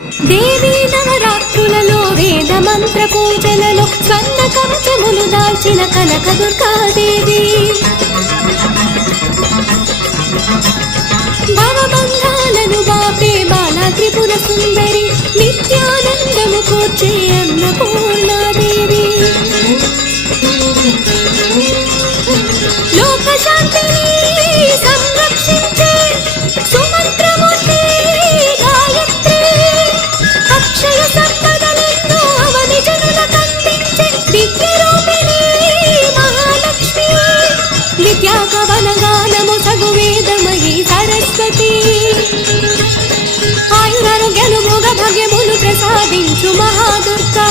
దేవీ నవరాత్రులలో వేద మంత్ర పూజలలో స్వర్ణ కవచములు దాల్చిన కనక దుర్గాదేవి భవబంధాలను బాపే బాలా త్రిపుర సుందరి నిత్యానందము కూర్చే అన్నపూర్ణాదేవి లోక శాంతిని సంరక్షించే సుమంత్రమూర్తి గాయత్రి అక్షయ సంపదలెన్నో అవని జనులకందించే దివ్య రూపిణి మహాలక్ష్మి విద్యా కవన గానము సగు వేదమయీ సరస్వతి ఆయురారోగ్యాలు భోగ భాగ్యములు ప్రసాదించు మహాదుర్గా